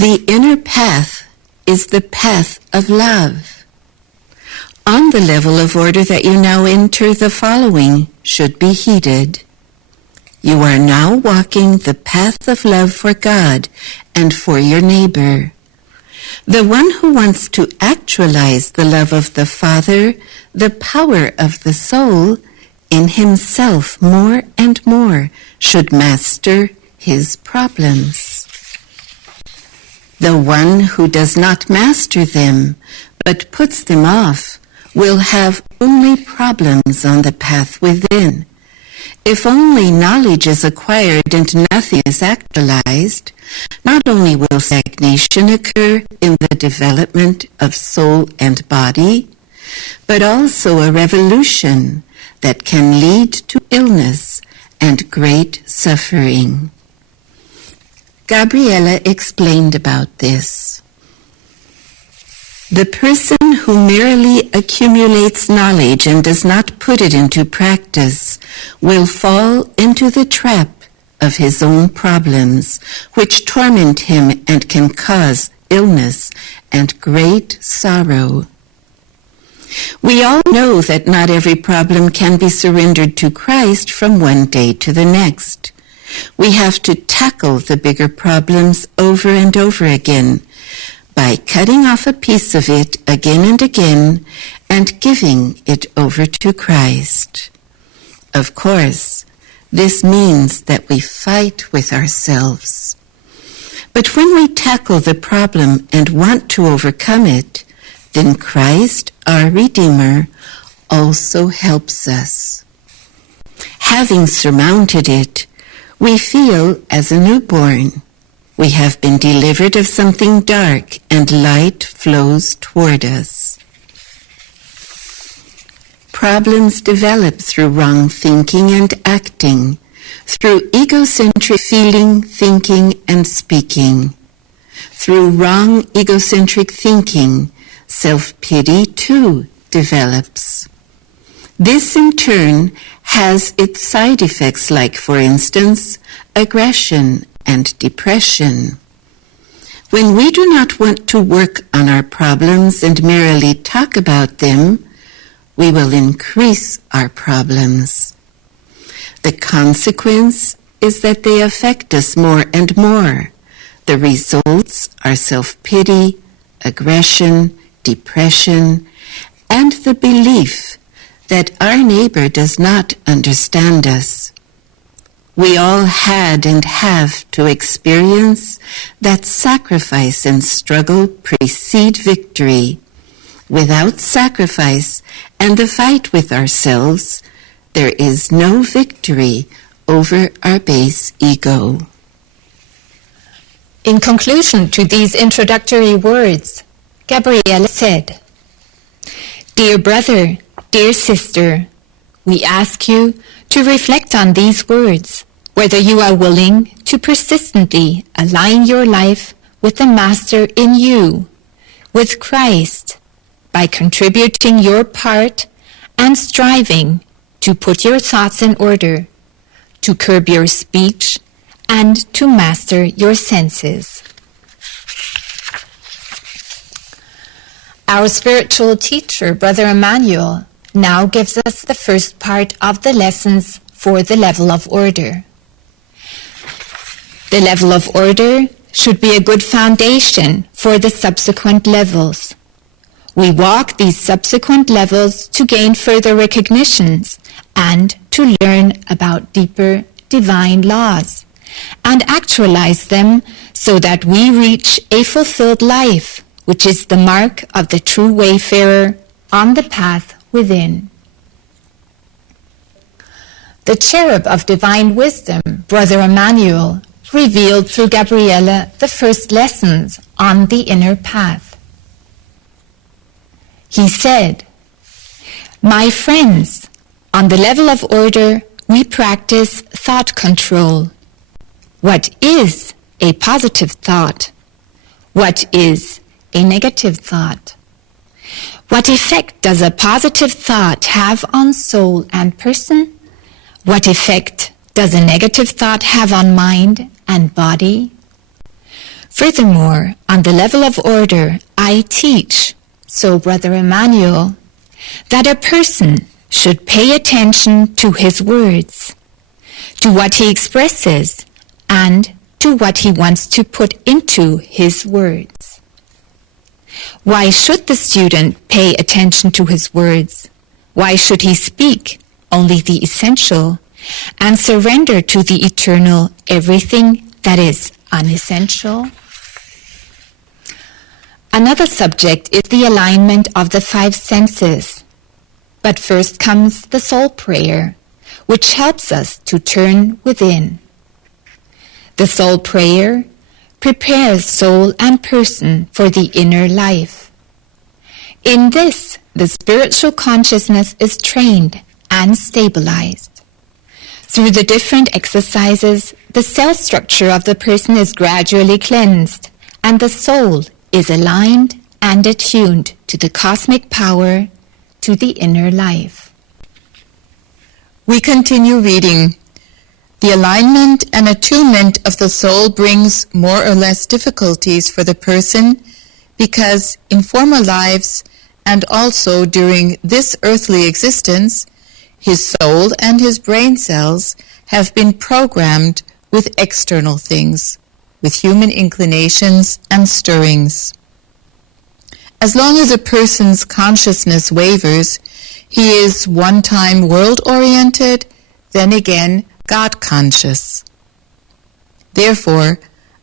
The inner path is the path of love. On the level of order that you now enter, the following should be heeded. You are now walking the path of love for God and for your neighbor. The one who wants to actualize the love of the Father, the power of the soul, in himself more and more, should master his problems. The one who does not master them, but puts them off, will have only problems on the path within. If only knowledge is acquired and nothing is actualized, not only will stagnation occur in the development of soul and body, but also a revolution that can lead to illness and great suffering. Gabriella explained about this. The person who merely accumulates knowledge and does not put it into practice will fall into the trap of his own problems, which torment him and can cause illness and great sorrow. We all know that not every problem can be surrendered to Christ from one day to the next. We have to tackle the bigger problems over and over again by cutting off a piece of it again and again and giving it over to Christ. Of course, this means that we fight with ourselves. But when we tackle the problem and want to overcome it, then Christ, our Redeemer, also helps us. Having surmounted it, we feel as a newborn. We have been delivered of something dark, and light flows toward us. Problems develop through wrong thinking and acting, through egocentric feeling, thinking, and speaking. Through wrong egocentric thinking, self-pity too develops. This in turn has its side effects like, for instance, aggression and depression. When we do not want to work on our problems and merely talk about them, we will increase our problems. The consequence is that they affect us more and more. The results are self-pity, aggression, depression, and the belief that our neighbor does not understand us. We all had and have to experience that sacrifice and struggle precede victory. Without sacrifice and the fight with ourselves, there is no victory over our base ego. In conclusion to these introductory words, Gabriella said, "Dear brother, dear sister, we ask you to reflect on these words, whether you are willing to persistently align your life with the Master in you, with Christ, by contributing your part and striving to put your thoughts in order, to curb your speech, and to master your senses." Our spiritual teacher, Brother Emmanuel, now gives us the first part of the lessons for the level of order. The level of order should be a good foundation for the subsequent levels. We walk these subsequent levels to gain further recognitions and to learn about deeper divine laws and actualize them so that we reach a fulfilled life, which is the mark of the true wayfarer on the path within. The cherub of divine wisdom, Brother Emmanuel, revealed through Gabriella the first lessons on the inner path. He said, "My friends, on the level of order, we practice thought control. What is a positive thought? What is a negative thought? What effect does a positive thought have on soul and person? What effect does a negative thought have on mind and body? Furthermore, on the level of order, I teach, so Brother Emmanuel, that a person should pay attention to his words, to what he expresses, and to what he wants to put into his words. Why should the student pay attention to his words? Why should he speak only the essential and surrender to the eternal everything that is unessential? Another subject is the alignment of the five senses. But first comes the soul prayer, which helps us to turn within. The soul prayer prepares soul and person for the inner life. In this, the spiritual consciousness is trained and stabilized. Through the different exercises, the cell structure of the person is gradually cleansed, and the soul is aligned and attuned to the cosmic power, to the inner life. We continue reading. The alignment and attunement of the soul brings more or less difficulties for the person because in former lives and also during this earthly existence, his soul and his brain cells have been programmed with external things, with human inclinations and stirrings. As long as a person's consciousness wavers, he is one time world-oriented, then again God-conscious. Therefore,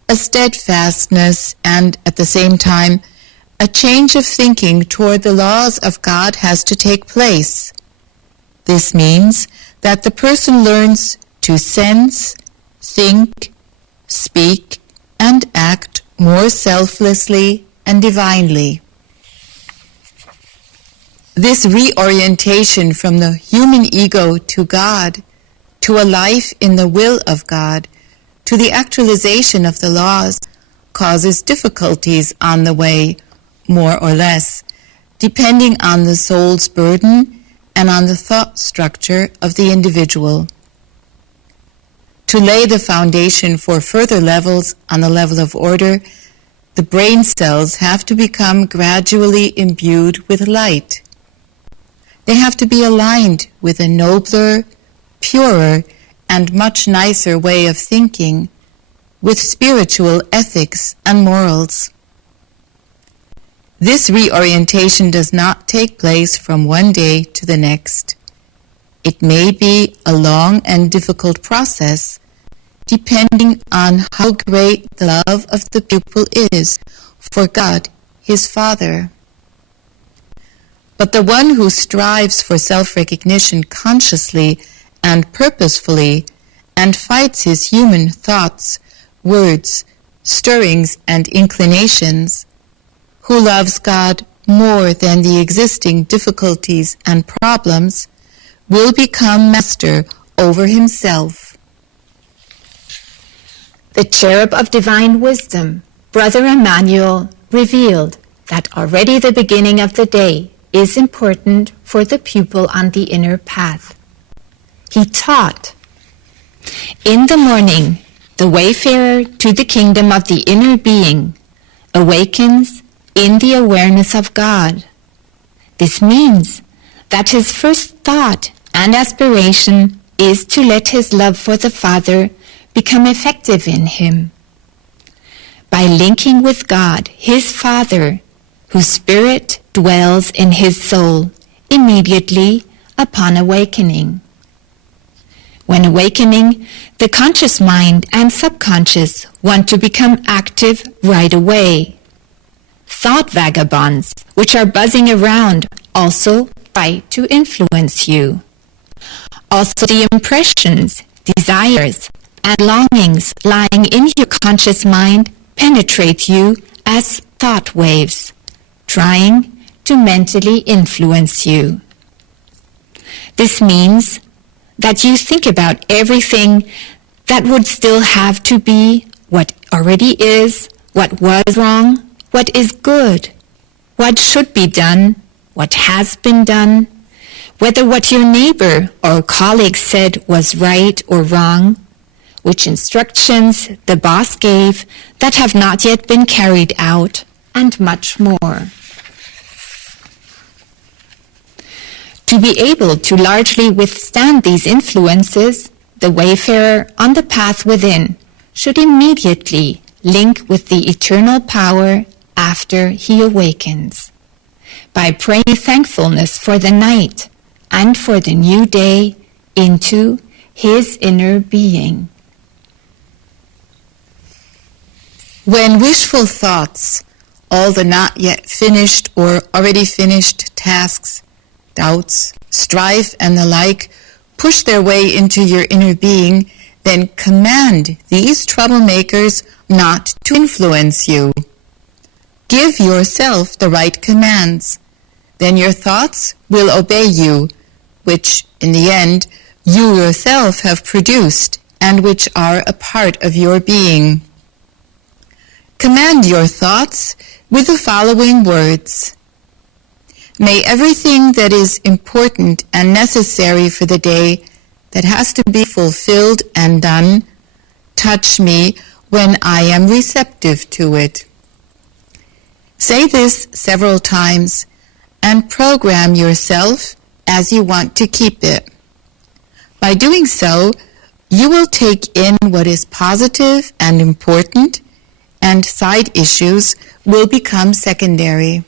a steadfastness and, at the same time, a change of thinking toward the laws of God has to take place. This means that the person learns to sense, think, speak, and act more selflessly and divinely. This reorientation from the human ego to God, to a life in the will of God, to the actualization of the laws, causes difficulties on the way, more or less, depending on the soul's burden and on the thought structure of the individual. To lay the foundation for further levels on the level of order, the brain cells have to become gradually imbued with light. They have to be aligned with a nobler, purer, and much nicer way of thinking, with spiritual ethics and morals. This reorientation does not take place from one day to the next. It may be a long and difficult process, depending on how great the love of the pupil is for God, his Father. But the one who strives for self-recognition consciously and purposefully and fights his human thoughts, words, stirrings, and inclinations, who loves God more than the existing difficulties and problems, will become master over himself. The cherub of divine wisdom, Brother Emmanuel, revealed that already the beginning of the day is important for the pupil on the inner path. He taught, "In the morning, the wayfarer to the kingdom of the inner being awakens in the awareness of God. This means that his first thought and aspiration is to let his love for the Father become effective in him. By linking with God, his Father, whose spirit dwells in his soul immediately upon awakening. When awakening, the conscious mind and subconscious want to become active right away. Thought vagabonds, which are buzzing around, also try to influence you. Also, the impressions, desires, and longings lying in your conscious mind penetrate you as thought waves, trying to mentally influence you. This means that you think about everything that would still have to be, what already is, what was wrong, what is good, what should be done, what has been done, whether what your neighbor or colleague said was right or wrong, which instructions the boss gave that have not yet been carried out, and much more. To be able to largely withstand these influences, the wayfarer on the path within should immediately link with the eternal power after he awakens, by praying thankfulness for the night and for the new day into his inner being. When wishful thoughts, all the not yet finished or already finished tasks, doubts, strife, and the like, push their way into your inner being, then command these troublemakers not to influence you. Give yourself the right commands. Then your thoughts will obey you, which, in the end, you yourself have produced, and which are a part of your being. Command your thoughts with the following words. May everything that is important and necessary for the day that has to be fulfilled and done touch me when I am receptive to it. Say this several times and program yourself as you want to keep it. By doing so, you will take in what is positive and important, and side issues will become secondary.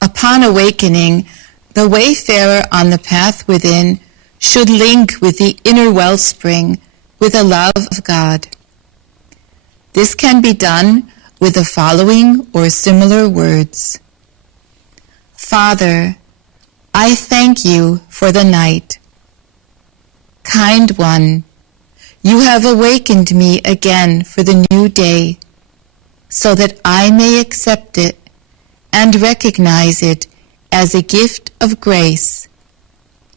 Upon awakening, the wayfarer on the path within should link with the inner wellspring with the love of God. This can be done with the following or similar words. Father, I thank you for the night. Kind One, you have awakened me again for the new day, so that I may accept it and recognize it as a gift of grace,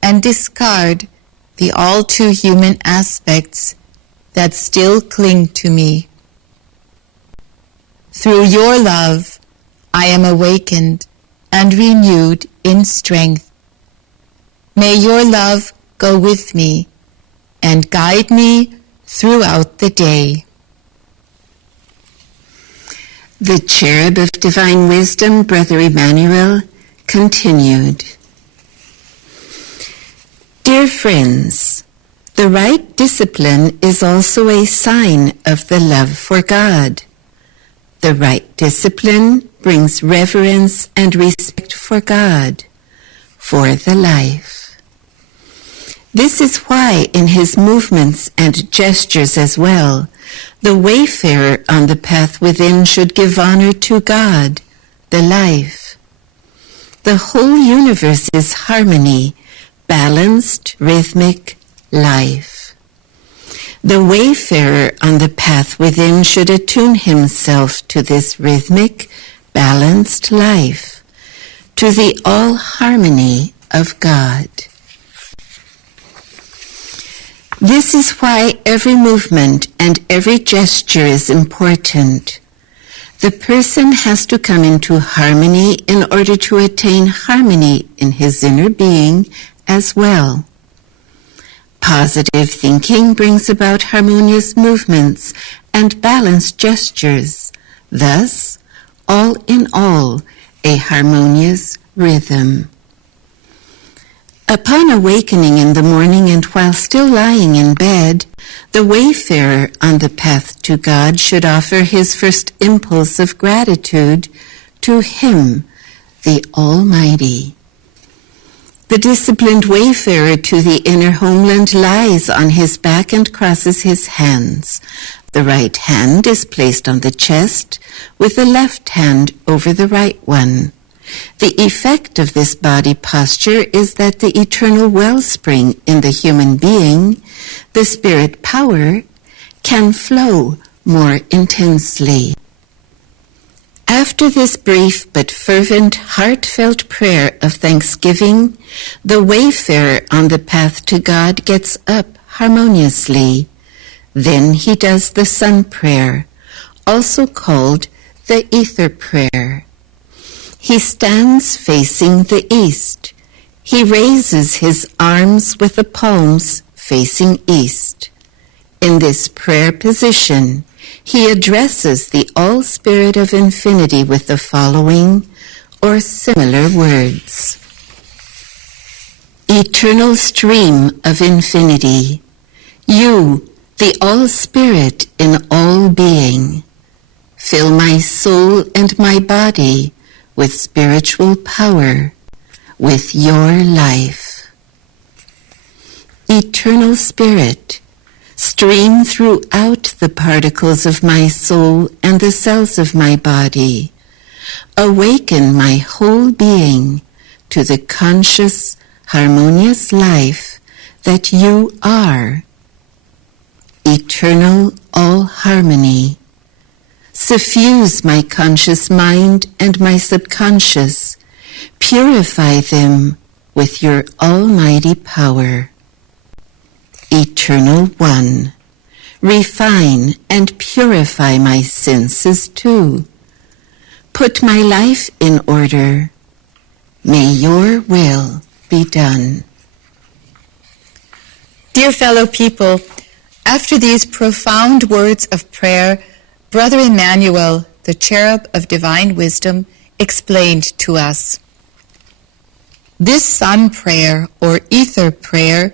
and discard the all too human aspects that still cling to me. Through your love, I am awakened and renewed in strength. May your love go with me and guide me throughout the day. The Cherub of Divine Wisdom, Brother Emmanuel, continued. Dear friends, the right discipline is also a sign of the love for God. The right discipline brings reverence and respect for God, for the life. This is why in his movements and gestures as well, the wayfarer on the path within should give honor to God, the life. The whole universe is harmony, balanced, rhythmic life. The wayfarer on the path within should attune himself to this rhythmic, balanced life, to the all-harmony of God. This is why every movement and every gesture is important. The person has to come into harmony in order to attain harmony in his inner being as well. Positive thinking brings about harmonious movements and balanced gestures, thus, all in all, a harmonious rhythm. Upon awakening in the morning and while still lying in bed, the wayfarer on the path to God should offer his first impulse of gratitude to Him, the Almighty. The disciplined wayfarer to the inner homeland lies on his back and crosses his hands. The right hand is placed on the chest, with the left hand over the right one. The effect of this body posture is that the eternal wellspring in the human being, the spirit power, can flow more intensely. After this brief but fervent, heartfelt prayer of thanksgiving, the wayfarer on the path to God gets up harmoniously. Then he does the sun prayer, also called the ether prayer. He stands facing the east. He raises his arms with the palms facing east. In this prayer position, he addresses the All-Spirit of Infinity with the following or similar words. Eternal stream of infinity, you, the All-Spirit in all being, fill my soul and my body with spiritual power, with your life. Eternal Spirit, stream throughout the particles of my soul and the cells of my body. Awaken my whole being to the conscious, harmonious life that you are. Eternal all harmony. Suffuse my conscious mind and my subconscious. Purify them with your almighty power. Eternal One, refine and purify my senses too. Put my life in order. May your will be done. Dear fellow people, after these profound words of prayer, Brother Emmanuel, the cherub of divine wisdom, explained to us. This sun prayer or ether prayer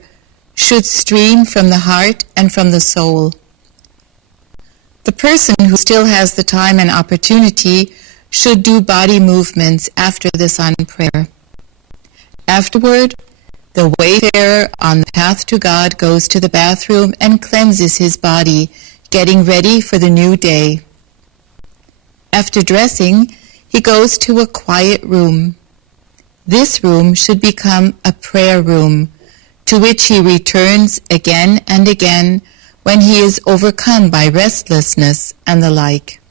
should stream from the heart and from the soul. The person who still has the time and opportunity should do body movements after the sun prayer. Afterward, the wayfarer on the path to God goes to the bathroom and cleanses his body, getting ready for the new day. After dressing, he goes to a quiet room. This room should become a prayer room, to which he returns again and again when he is overcome by restlessness and the like.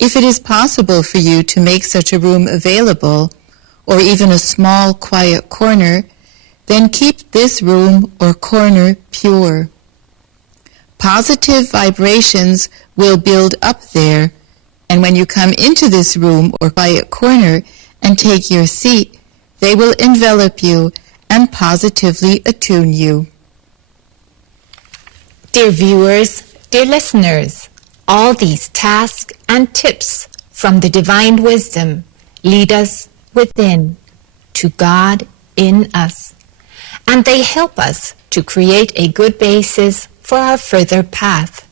If it is possible for you to make such a room available, or even a small quiet corner, then keep this room or corner pure. Positive vibrations will build up there, and when you come into this room or quiet corner and take your seat, they will envelop you and positively attune you. Dear viewers, dear listeners, all these tasks and tips from the divine wisdom lead us within to God in us, and they help us to create a good basis for our further path.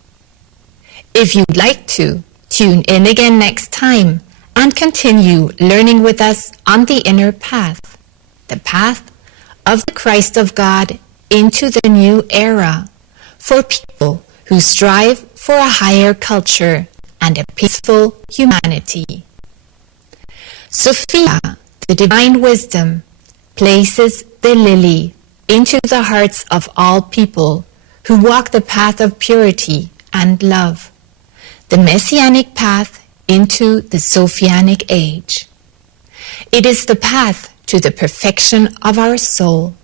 If you'd like to, tune in again next time and continue learning with us on the inner path, the path of the Christ of God into the new era, for people who strive for a higher culture and a peaceful humanity. Sophia, the divine wisdom, places the lily into the hearts of all people who walk the path of purity and love, the messianic path into the Sophianic age. It is the path to the perfection of our soul.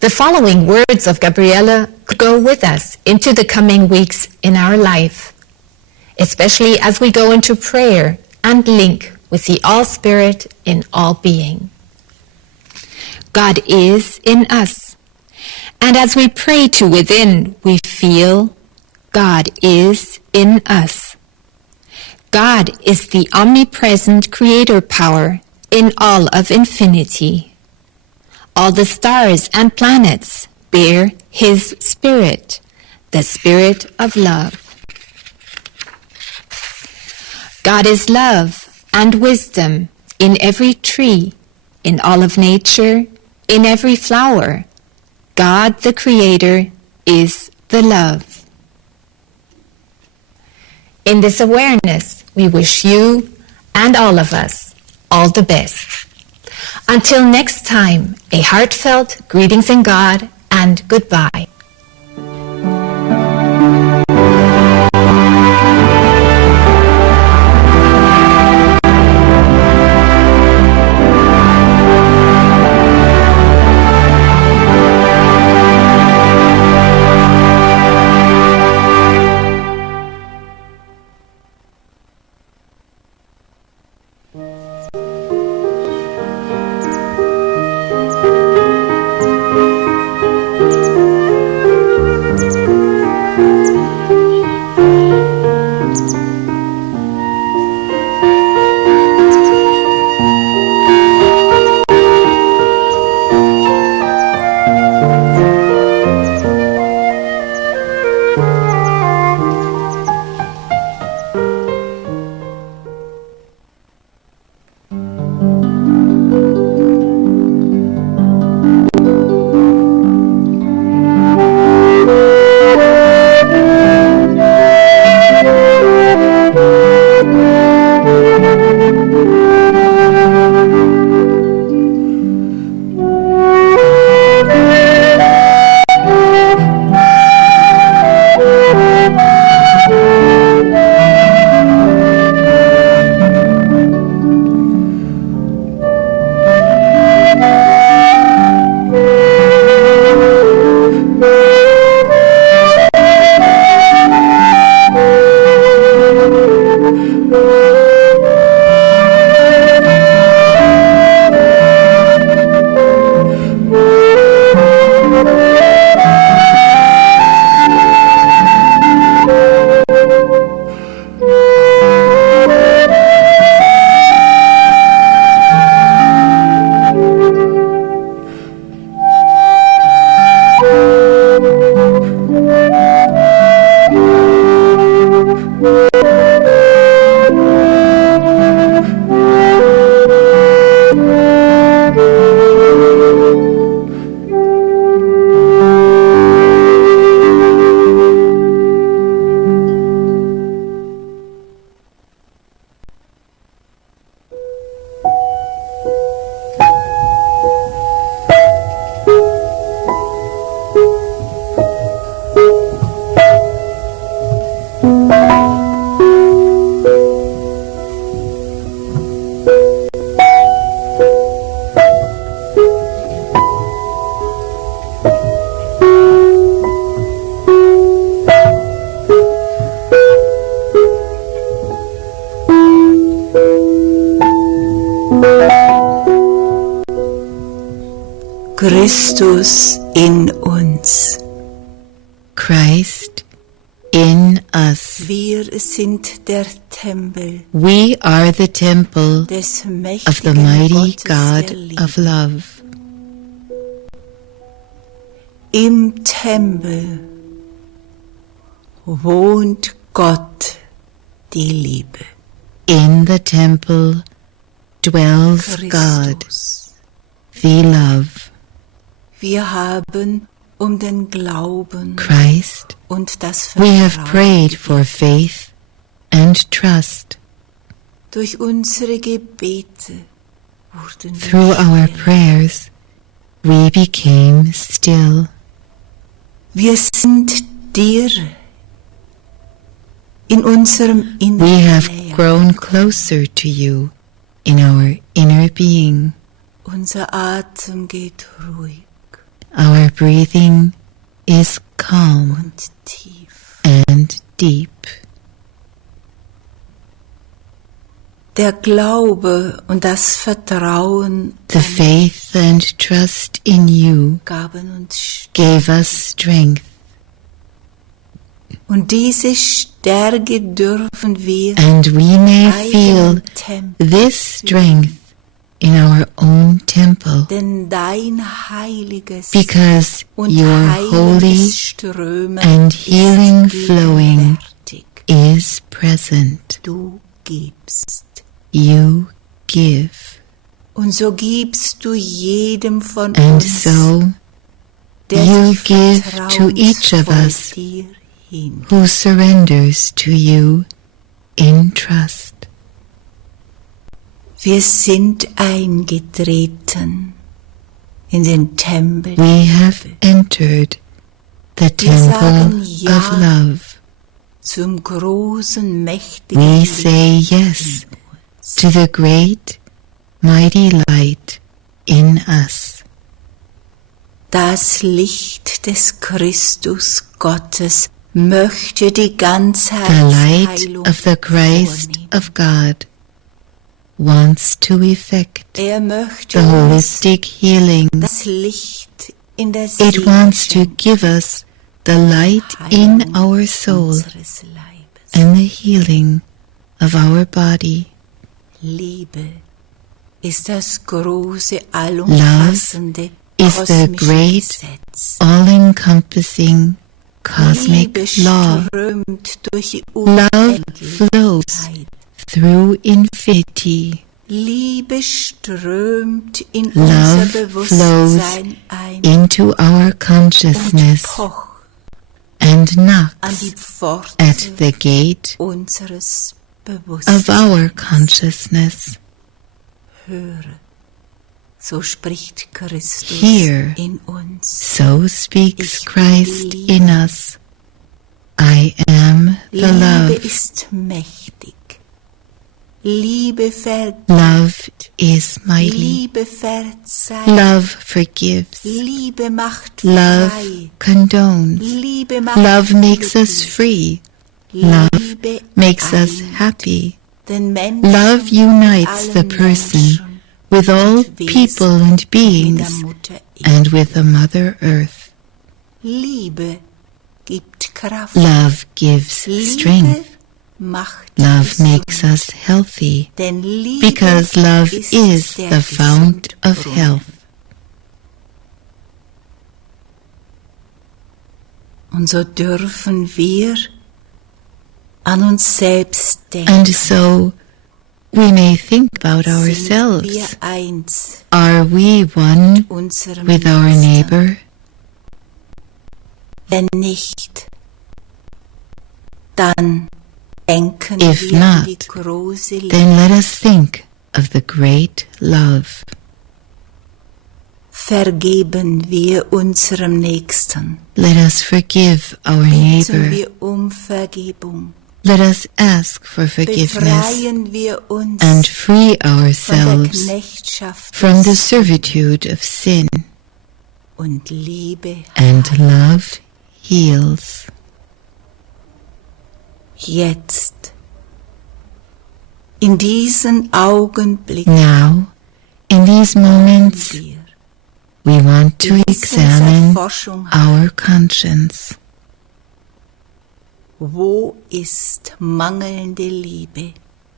The following words of Gabriella could go with us into the coming weeks in our life, especially as we go into prayer and link with the All-Spirit in all being. God is in us, and as we pray to within, we feel God is in us. God is the omnipresent creator power in all of infinity. All the stars and planets bear His Spirit, the Spirit of love. God is love and wisdom in every tree, in all of nature, in every flower. God the Creator is the love. In this awareness, we wish you and all of us all the best. Until next time, a heartfelt greetings in God and goodbye. Christus in uns. Christ in us. Wir sind der Tempel We are the temple des of the mächtigen mighty Gottes God der Liebe. of love. Im Tempel wohnt Gott, die Liebe. In the temple dwells God, Christus. the love. Wir haben um den Glauben Christ, und das we have Vertrauen prayed for faith and trust. durch unsere Gebete wurden wir Through our still. prayers, we became still. Wir sind dir in unserem We Inneren have näher. grown closer to you in our inner being. Unser Atem geht ruhig Our breathing is calm und tief. and deep. Der Glaube und das Vertrauen The faith and trust in you gaben uns gave us strength, und diese Stärke dürfen wir and we may in feel eigenen Tempel, this strength in our own temple, denn dein heiliges because und your holy heiliges Strömen and healing ist flowing gegenwärtig. is present. Du gibst. You give, Und so gibst du jedem von and uns, so der you sich give to each of vertrauensvoll us dir hin. who surrenders to you in trust. Wir sind eingetreten in den Tempel. We have entered the temple sagen Ja of love. zum großen, mächtigen We Licht say yes in uns. to the great, mighty light in us. Das Licht des Christus Gottes möchte die The light Ganzheitsheilung of the Christ vornehmen. of God wants to effect Er möchte the uns holistic healing. das Licht in der It wants to seelischen give us the light in Heilung our soul unseres Leibes. and the healing of our body. Liebe ist das große, allumfassende is the kosmische great, Gesetz. all-encompassing cosmic Liebe law. strömt durch die Love flows Unendlichkeit. through infinity. Liebe strömt in Love unser flows Bewusstsein ein into our und consciousness pocht and an knocks die Pforte at the gate unseres of Bewusstseins. our consciousness. Höre, so spricht Christus Hear. in uns. So speaks Ich bin Christ Liebe. in us. I am the Liebe love. ist mächtig. Liebe vergibt. Love is mighty. Liebe verzeiht. Love forgives. Liebe macht Love frei. condones. Liebe macht Love makes us glücklich. free. Love Liebe makes us eint happy. den Menschen Love unites mit the allen person Menschen with all und Wesen people and mit der beings Mutter Erde. and with the Mother Earth. Liebe gibt Kraft. Love gives Liebe strength. macht Love gesund. makes us healthy Denn Liebe because love is der the fount of Gesundbrunnen. health. Und so dürfen wir an uns selbst denken. And so we may think about Sind ourselves. wir eins Are we one mit unserem with our Nächsten? neighbor? Wenn nicht, dann denken If wir an die not, große Liebe. Then let us think of the great love. Vergeben wir unserem Nächsten. Let us forgive our Bitten neighbor. wir um Vergebung. Let us ask for forgiveness Befreien wir uns and free von der ourselves Knechtschaft from the des servitude of sin. und Liebe. And love heals. Jetzt, in diesen Augenblicken, Now, in these moments, wir We want to examine Forschung. our conscience. Wo ist mangelnde Liebe?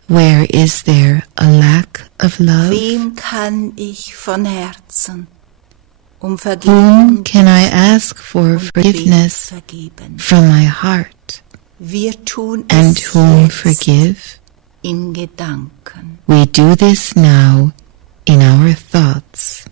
Where is there a lack of love? Wem kann ich von Herzen Whom Vergebung can I ask for und forgiveness vergeben? from my heart? Wir tun And es whom jetzt forgive? in Gedanken. We do this now in our thoughts.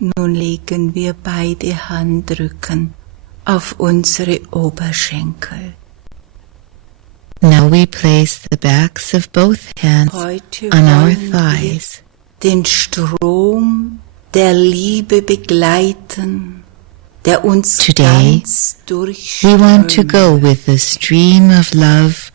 Nun legen wir beide Handrücken auf unsere Oberschenkel. Now we place the backs of both hands Heute on our wollen wir thighs. den Strom der Liebe begleiten, der uns Today, ganz We want to go durchströmt. with the stream of love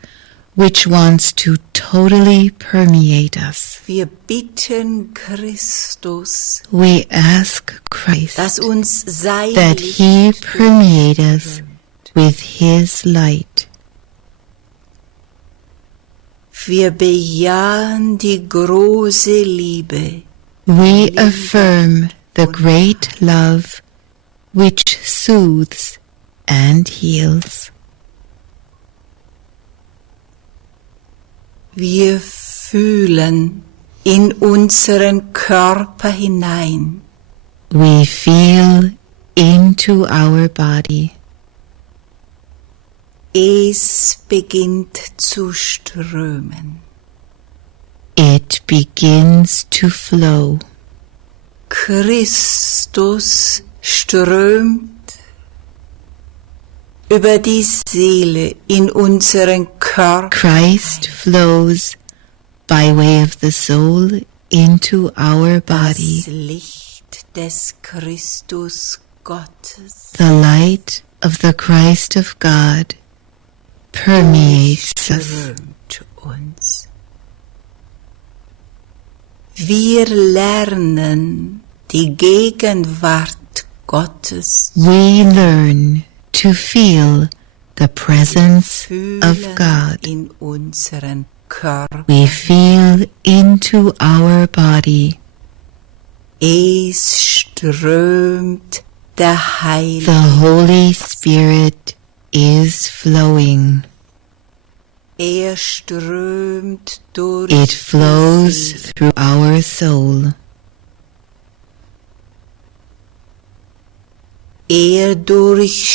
which wants to totally permeate us. Wir bitten Christus, We ask Christ dass uns sein that He Licht permeate us durchströmt. with His light. Wir bejahen die große Liebe, We affirm the great love which soothes and heals. wir fühlen in unseren Körper hinein. We feel into our body. Es beginnt zu strömen. It begins to flow. Christus strömt über die Seele in unseren Körper. Christ flows by way of the soul into our body. Das Licht des Christus Gottes The light of the Christ of God permeates us. durchströmt uns. Wir lernen die Gegenwart Gottes We learn to feel the presence of fühlen God. in unseren Körper. We feel into our body. Es strömt der Heilige. The Holy Spirit is flowing. Strömt durch It die flows Seele. through our soul.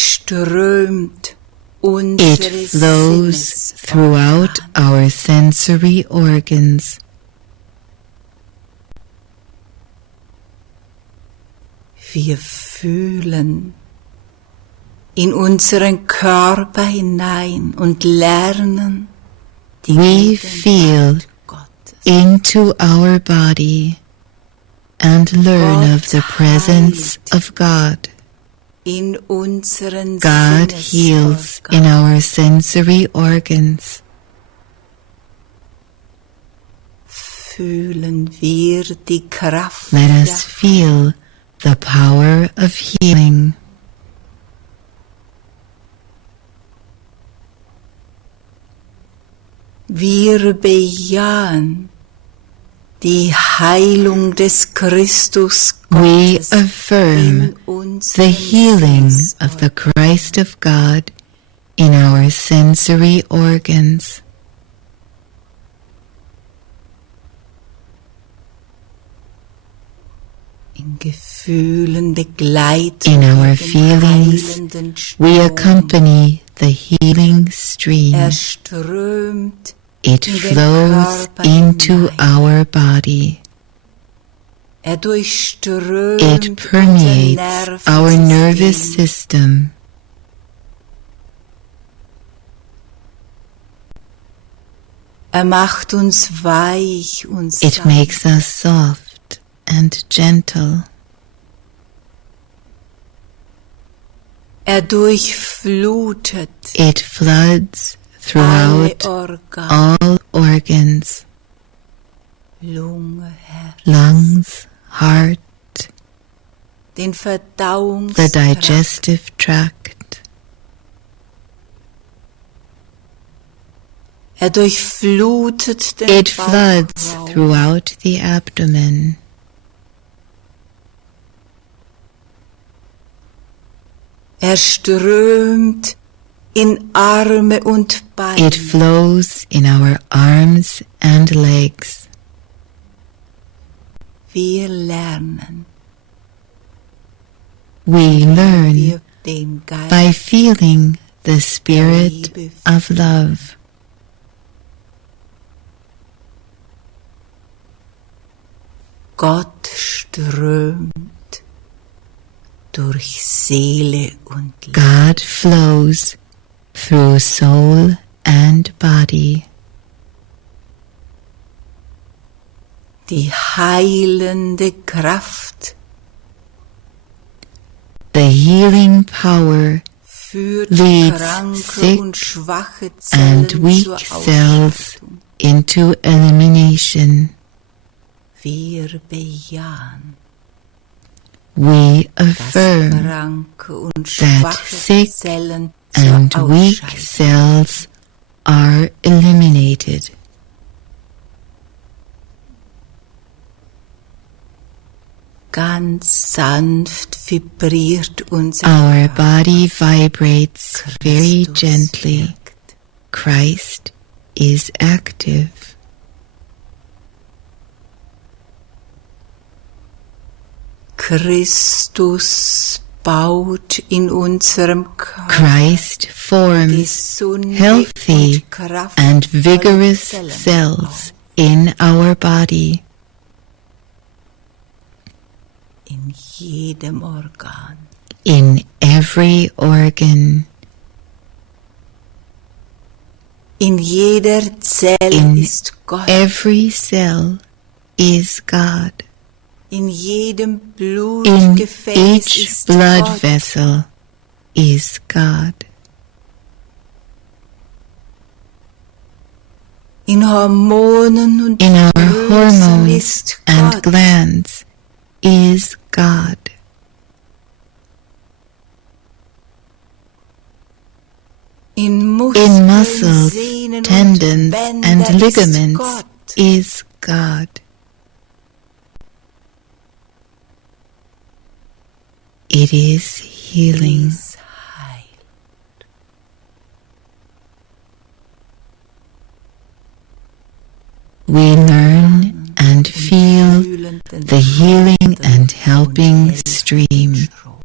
Durchströmt unsere It flows throughout our sensory organs. Wir fühlen in unseren Körper hinein und lernen die We feel Gegenwart Gottes. into our body and learn of the presence of God. In unseren God heals in Sinnesorganen. our sensory organs. Fühlen wir die Kraft Let us der feel the power of healing. Wir bejahen die Heilung des Christus We Gottes affirm in unseren the healing of the Sinnesorganen. Christ of God in our sensory organs. In Gefühlen begleiten In our wir den feelings, heilenden We Strom. accompany the healing stream. Strömt It in den flows Körper into hinein. our body. Durchströmt It permeates our nervous system. Macht uns weich und It sanft. makes us soft and gentle. Durchflutet It floods alle throughout Organe, all organs, Lunge, Herz, lungs, heart, den the Verdauungstrakt, digestive tract, durchflutet den It floods Bauchraum. throughout the abdomen. Strömt in Arme und Beine. It flows in our arms and legs. Wir lernen, We learn wir den Geist by feeling the spirit of love. Gott strömt durch Seele und Leib. God flows through soul and body. Die heilende Kraft The healing power führt leads kranke sick und schwache and Zellen weak zur cells Ausschaltung. into elimination. Wir bejahen, We dass affirm kranke und that schwache sick Zellen and zur weak Ausscheidung. cells are eliminated. Ganz sanft vibriert unser Our Körper. body vibrates very Christus gently. wirkt. Christ is active. Christus baut in unserem Körper Christ forms gesunde healthy und kraftvolle and vigorous Zellen cells auf. in our body. In jedem Organ. In every organ. In jeder Zelle In ist Gott. Every cell is God. In jedem In Blutgefäß each ist blood Gott. vessel is God. In Hormonen und In our Drüsen hormones ist and Gott. glands is God. In In muscles, Sehnen und tendons, Bänder and ist ligaments Gott. is God. It is healing. Ist Heil. We learn and feel Fühlen den the healing and helping helfenden stream. Strom.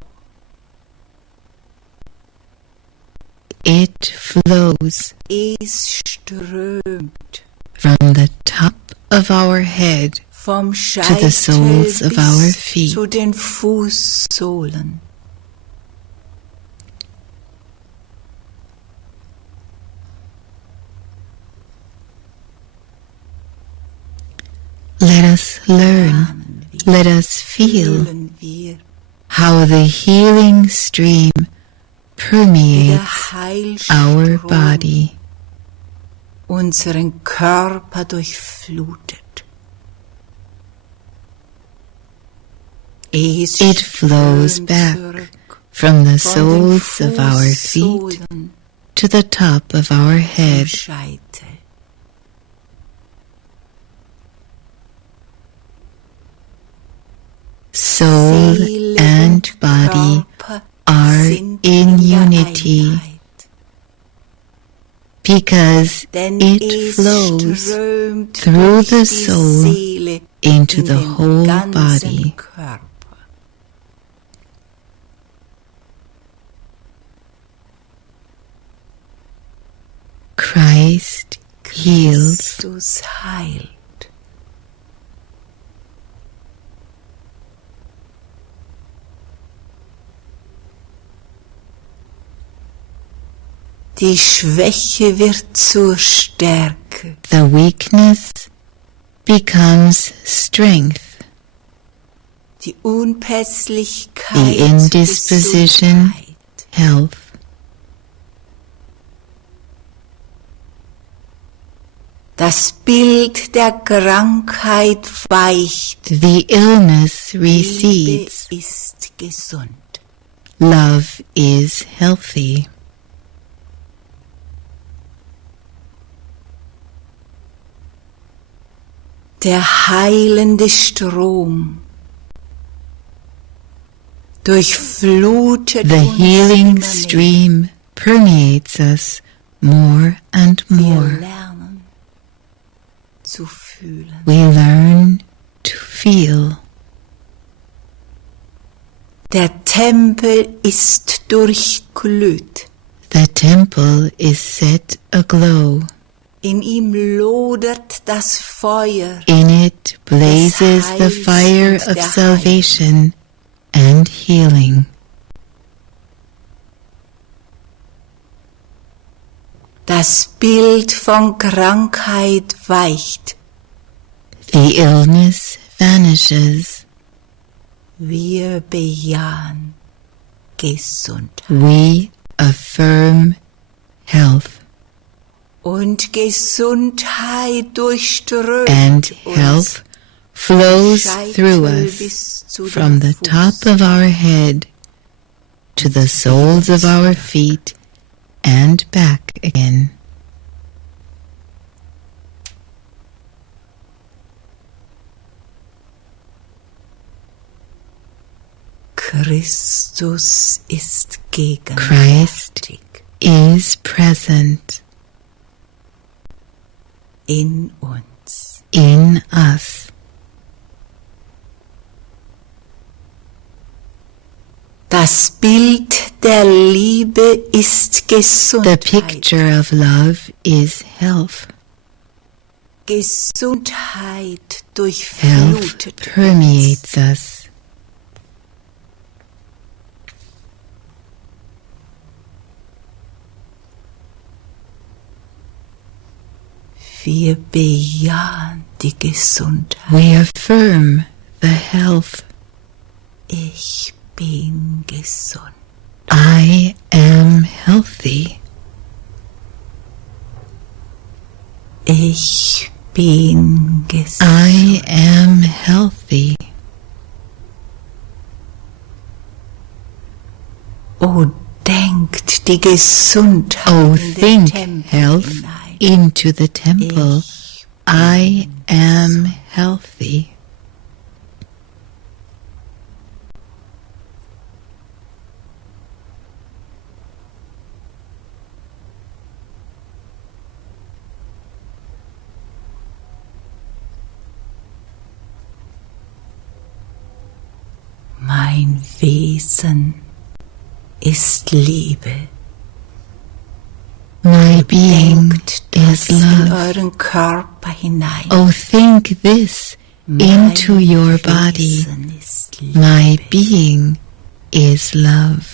It flows Es strömt from the top of our head vom to the Scheitel soles of our bis feet. zu den Fußsohlen. Let us learn, Ahnen wir, let us feel fühlen wir, how the healing stream wie permeates der our Heilstrom body. unseren Körper durchflutet. Es It flows strömt back zurück from the von den soles of our feet Fußsohlen to the top of our zum head. Scheitel. Soul Seele and und body Körper are sind in der unity Einheit. because Denn it es flows strömt through durch the die soul Seele into in the den whole ganzen body. Körper. Christ heals. Christus heilt. Die Schwäche wird zur Stärke. The weakness becomes strength. Die Unpässlichkeit, The indisposition, Gesundheit. health. Das Bild der Krankheit weicht. The illness Liebe recedes. ist gesund. Love is healthy. Der heilende Strom durchflutet The uns healing immer mehr. stream permeates us more and Wir more. lernen zu fühlen. We learn to feel. Der Tempel ist durchglüht. The temple is set aglow. In ihm lodert das Feuer. In it blazes the fire of salvation and healing. Das Bild von Krankheit weicht. The illness vanishes. Wir bejahen Gesundheit. We affirm health. Und Gesundheit durchströmt And uns health flows Scheitel through us bis zu from den the top Fuß. of our head to the soles of our feet and back again. Christus ist Christ gegenwärtig is present in uns. in us. Das Bild der Liebe ist The Gesundheit. picture of love is health. Gesundheit Health durchflutet uns. permeates us. Wir bejahen die Gesundheit. We affirm the health. Ich bin gesund. I am healthy. Ich bin gesund. I am healthy. Oh, denkt die Gesundheit Oh, in den think Tempel health hinein. into the temple. Ich I am healthy. Mein Wesen ist Liebe. My being Denkt is das in love. euren Körper hinein. Oh, think this into Mein your body. Wesen ist Liebe. My being is love.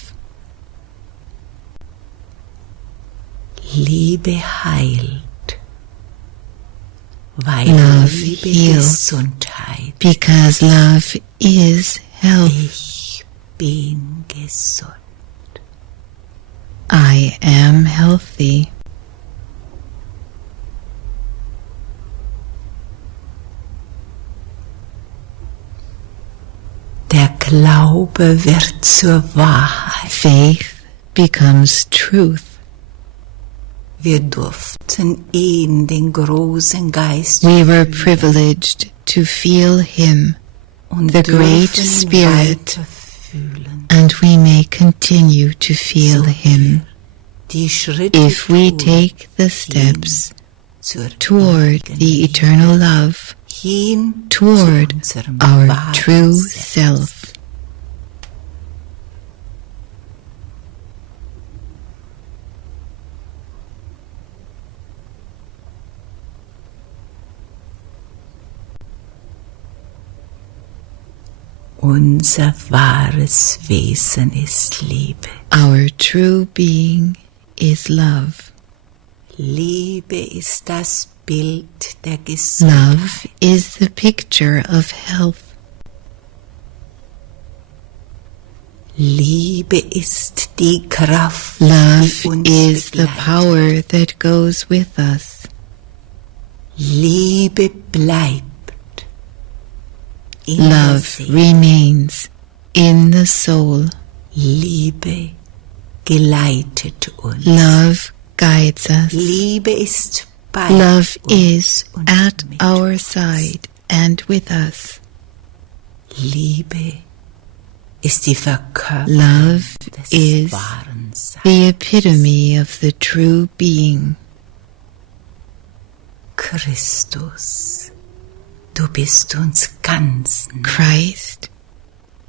Liebe heilt, weil Love Liebe heals. Gesundheit. Because love is health. Ich bin gesund. I am healthy. Der Glaube wird zur Wahrheit. Faith becomes truth. Wir durften ihn, den großen Geist, We were privileged to feel him, und the Great dürfen ihn Spirit. weiter fühlen. and we may continue to feel So him Die Schritte if we tun, take the steps zur toward ewigen the Liebe, eternal love, hin toward zu unserem our wahren true Selbst. self. Unser wahres Wesen ist Liebe. Our true being is love. Liebe ist das Bild der Love Gesundheit. is the picture of health. Liebe ist die Kraft, Love die uns is the begleitet. power that goes with us. Liebe bleibt in der Love Seele. remains in the soul. Liebe geleitet uns. Love guides us. Liebe ist bei Love uns is und at mit our uns. side and with us. Liebe ist die Verkörperung Love des is wahren Seins. the epitome of the true being. Christus, du bist uns ganz nah. Christ,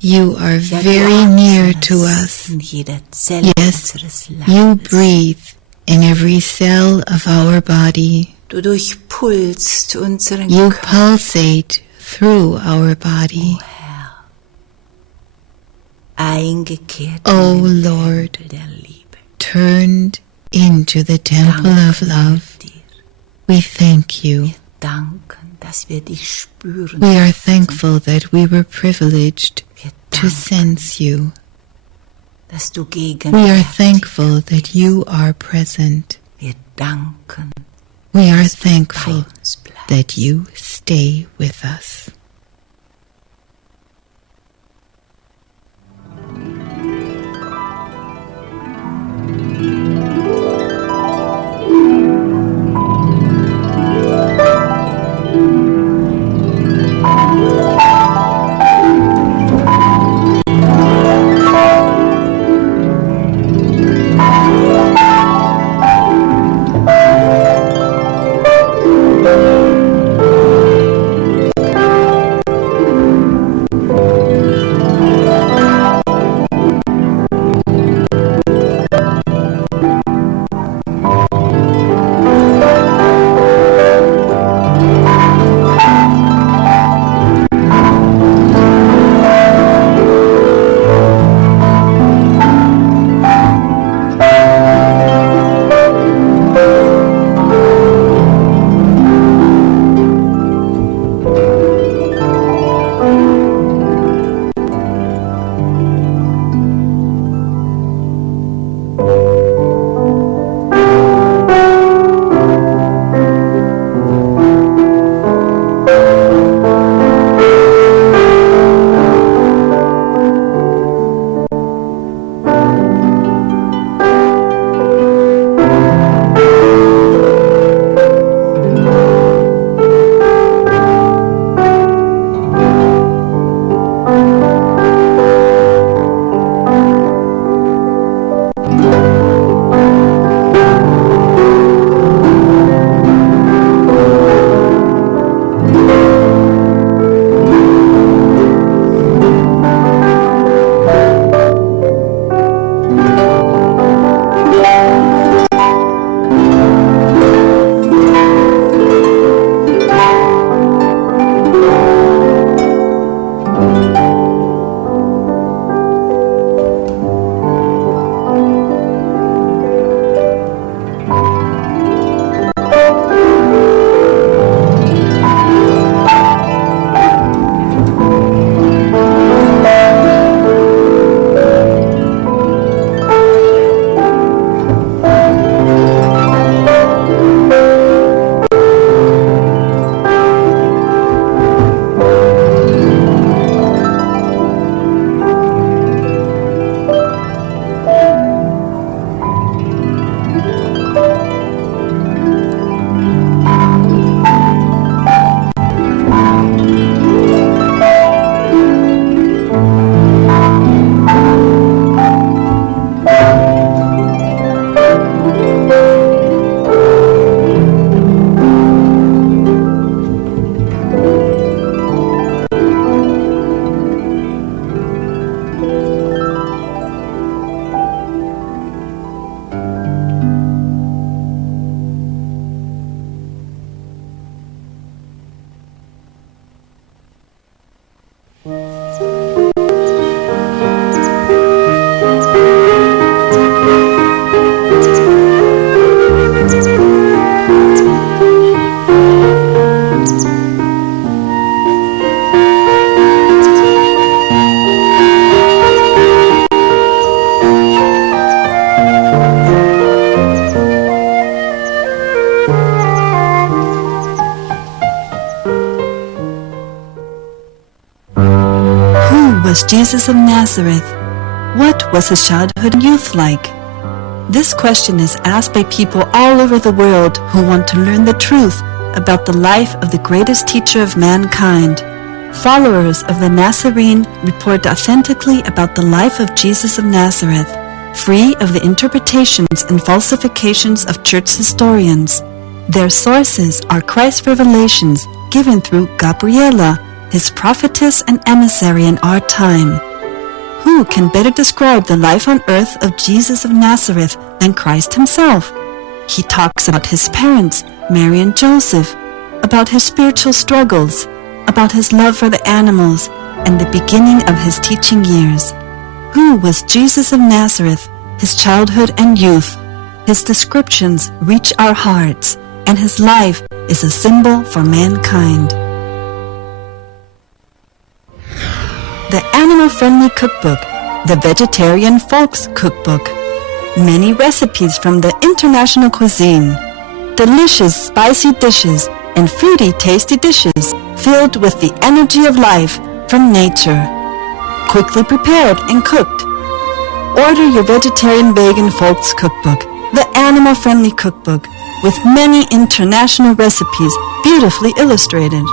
you are Ja, very du near to atmest us. in jeder Zelle Yes, unseres you Leibes. breathe in every cell of our body. Du durchpulst unseren You Körper. pulsate through our body. O Herr, eingekehrt O in den Lord, Tempel der Liebe. turned into the temple of Danken love. wir dir. We thank you. Danken, dass wir dich spüren. We are thankful that we were privileged Wir to danken, sense you. dass du We are gegenwärtig thankful that bist. you are present. Wir danken, We are dass du bei thankful uns bleibst. that you stay with us. was Jesus of Nazareth? What was his childhood and youth like? This question is asked by people all over the world who want to learn the truth about the life of the greatest teacher of mankind. Followers of the Nazarene report authentically about the life of Jesus of Nazareth, free of the interpretations and falsifications of church historians. Their sources are Christ's revelations given through Gabriela, his prophetess and emissary in our time. Who can better describe the life on earth of Jesus of Nazareth than Christ himself? He talks about his parents, Mary and Joseph, about his spiritual struggles, about his love for the animals, and the beginning of his teaching years. Who was Jesus of Nazareth, his childhood and youth? His descriptions reach our hearts, and his life is a symbol for mankind. The Animal-Friendly Cookbook, the Vegetarian Folks Cookbook. Many recipes from the international cuisine. Delicious spicy dishes and fruity tasty dishes filled with the energy of life from nature. Quickly prepared and cooked. Order your Vegetarian Vegan Folks Cookbook, the Animal-Friendly Cookbook, with many international recipes beautifully illustrated.